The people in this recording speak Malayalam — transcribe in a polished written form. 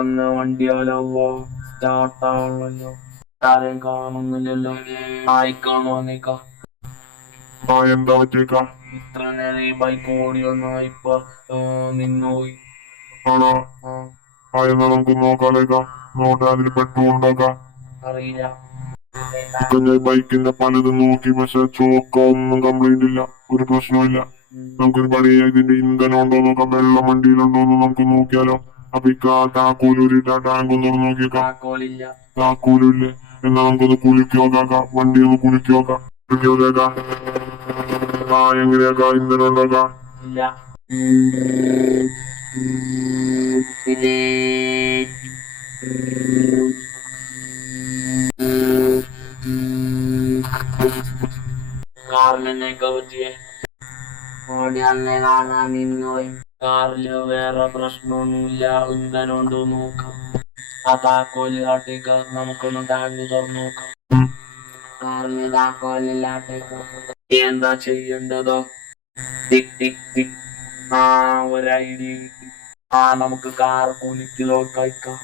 പെട്ടെന്ന് വണ്ടിയാലോ സ്റ്റാർട്ടാണല്ലോ. ആരെയും കാണുന്നില്ലല്ലോ. ആയിക്കാണോ നീക്ക? എന്താ പറ്റിയേക്ക? ഇത്ര നേരം ഈ ബൈക്ക് ഓടി വന്ന ഇപ്പൊ നിന്നുപോയി. ആണോ? ആ, എന്നാ നമുക്ക് നോക്കാലേക്ക. നോട്ടെ അതിന് പെട്രോൾ ഉണ്ടാക്കാം. അറിയില്ല. ഞാൻ ബൈക്കിന്റെ പലതും നോക്കി, പക്ഷെ ചോക്ക ഒന്നും കംപ്ലൈന്റ് ഇല്ല, ഒരു പ്രശ്നമില്ല. നമുക്കൊരു പണി ചെയ്യാം, ഇതിന്റെ ഇന്ധനം ഉണ്ടോ നോക്കാം, വെള്ളം വണ്ടിയിലുണ്ടോന്ന് നമുക്ക് നോക്കിയാലോ. അപ്പൊ ഈ താക്കോലൂരിട്ട് ആ ടാങ്ക് ഒന്ന് നോക്കിയേക്കാം. താക്കോലില്ല. താക്കോലില്ലേ? എന്നാ നമുക്കൊന്ന് കുലുക്കി നോക്കാം, വണ്ടി ഒന്ന് കുലുക്കി നോക്കാം. കുലുക്കി നോക്കാം. എങ്ങനെയാക്കാം ഇന്ധനം ഉണ്ടാക്കാം? ഇല്ല. കാറിനെന്നേക്കാ പറ്റിയേ? ഓടി അന്നേ കാണാൻ നിന്നുപോയി. കാറില് വേറെ പ്രശ്നമൊന്നുമില്ല, ഇന്ധനം ഉണ്ടോ നോക്കാം. ആ താക്കോല് കാട്ടേക്ക്, നമുക്കൊന്ന് ടാങ്ക് തുറന്നു നോക്കാം. കാറിന് താക്കോലില്ലാട്ടേക്ക് എന്താ ചെയ്യേണ്ടതോ? ടിക് ടിക് ടിക്. ആ, ഒരു ഐഡിയ കിട്ടി. നമുക്ക് കാർ കുലുക്കി നോക്കാം.